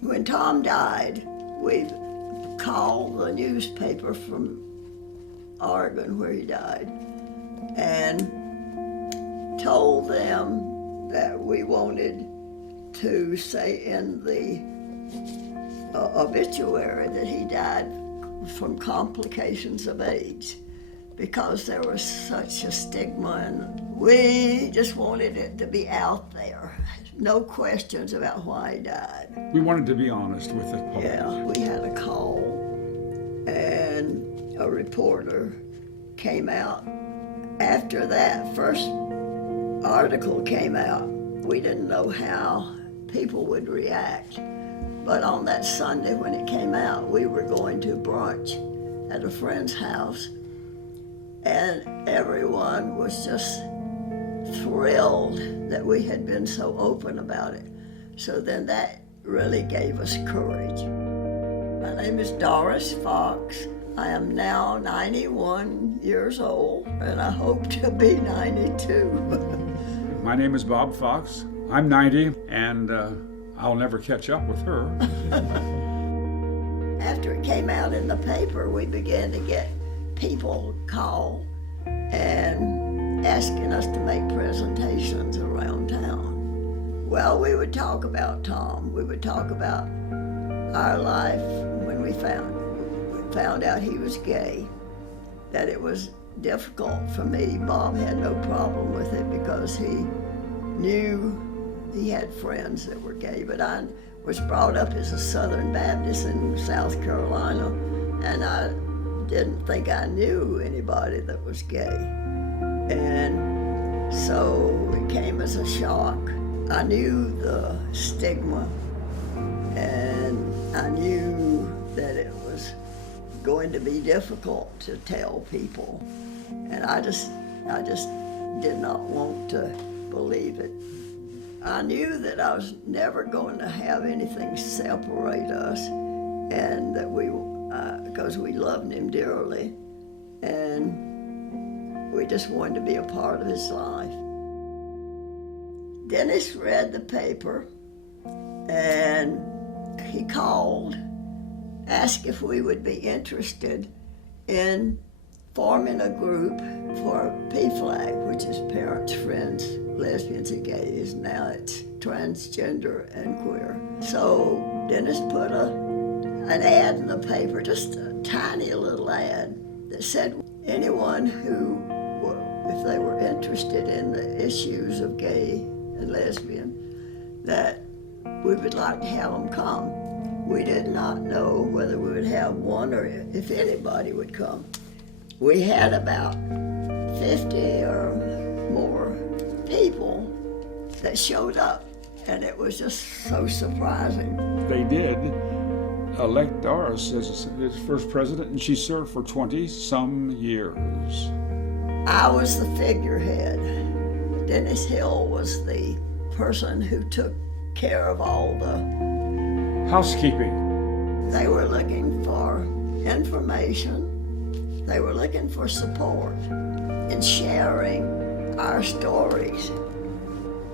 When Tom died, we called the newspaper from Oregon where he died and told them that we wanted to say in the obituary that he died from complications of AIDS, because there was such a stigma, and we just wanted it to be out there. No questions about why he died. We wanted to be honest with the public. Yeah, we had a call, and a reporter came out. After that first article came out, we didn't know how people would react. But on that Sunday when it came out, we were going to brunch at a friend's house, and everyone was just thrilled that we had been so open about it. So then that really gave us courage. My name is Doris Fox. I am now 91 years old, and I hope to be 92. My name is Bob Fox. I'm 90, and I'll never catch up with her. After it came out in the paper, we began to get people call and asking us to make presentations around town. Well, we would talk about Tom. We would talk about our life when we found out he was gay, that it was difficult for me. Bob had no problem with it because he knew he had friends that were gay, but I was brought up as a Southern Baptist in South Carolina, and I didn't think I knew anybody that was gay. And so it came as a shock. I knew the stigma, and I knew that it was going to be difficult to tell people. And I just did not want to believe it. I knew that I was never going to have anything separate us, and that because we loved him dearly, and we just wanted to be a part of his life. Dennis read the paper, and he called, asked if we would be interested in forming a group for PFLAG, which is Parents, Friends, Lesbians, and Gays. Now it's transgender and queer. So Dennis put an ad in the paper, just a tiny little ad, that said anyone who, if they were interested in the issues of gay and lesbian, that we would like to have them come. We did not know whether we would have one or if anybody would come. We had about 50 or more people that showed up, and it was just so surprising. They did elect Doris as his first president, and she served for 20-some years. I was the figurehead. Dennis Hill was the person who took care of all the housekeeping. They were looking for information. They were looking for support in sharing our stories.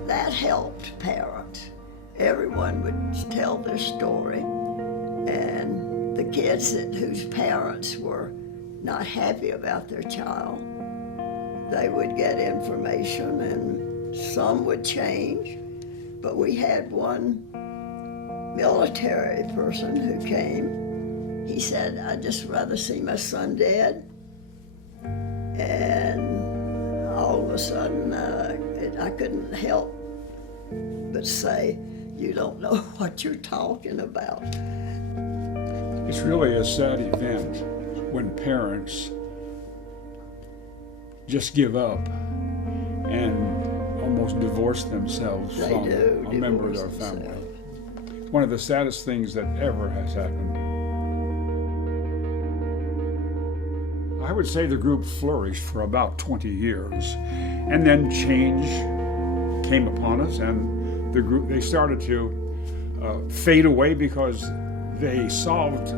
That helped parents. Everyone would tell their story, and the kids whose parents were not happy about their child, they would get information, and some would change. But we had one military person who came. He said, "I'd just rather see my son dead." And all of a sudden, I couldn't help but say, "You don't know what you're talking about." It's really a sad event when parents just give up and almost divorce themselves from a member of their family. One of the saddest things that ever has happened. I would say the group flourished for about 20 years, and then change came upon us, and the group, they started to fade away because they solved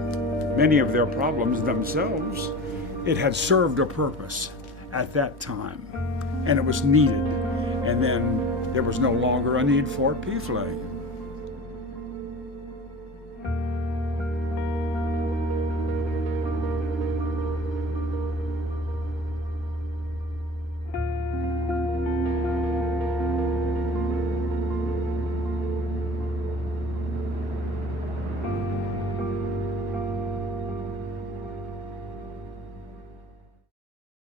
many of their problems themselves. It had served a purpose at that time, and it was needed. And then there was no longer a need for PFLAG.